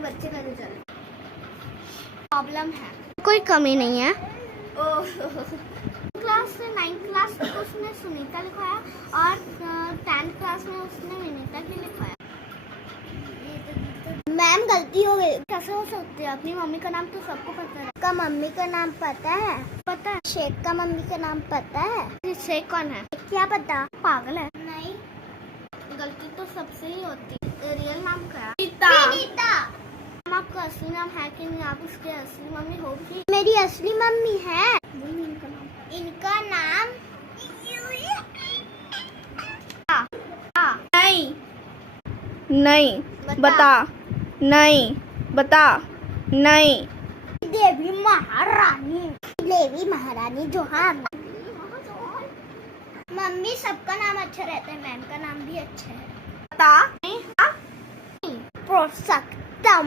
आपके बच्चे का रिजल्ट। प्रॉब्लम है, कोई कमी नहीं है। क्लास से 9th क्लास में उसने सुनीता लिखवाया और 10th क्लास में उसने विनीता की लिखवाया। मैम गलती हो गई। कैसे हो सकती है? अपनी मम्मी का नाम तो सबको पता है। का मम्मी का नाम पता है? पता है। शेख का मम्मी का नाम पता है? शेख कौन है? क्या पता? पागल है। नहीं, गलती तो सबसे ही होती है। रियल नाम क्या है? विनीता। आपका असली नाम है कि नहीं? आप उसके असली मम्मी होगी? मेरी असली मम्मी है। इनका नाम नहीं नहीं बता, नहीं बता, नहीं। देवी महारानी जोहान। मम्मी सबका नाम अच्छा रहता है, मैम का नाम भी अच्छा है। बता। पुरुषोत्तम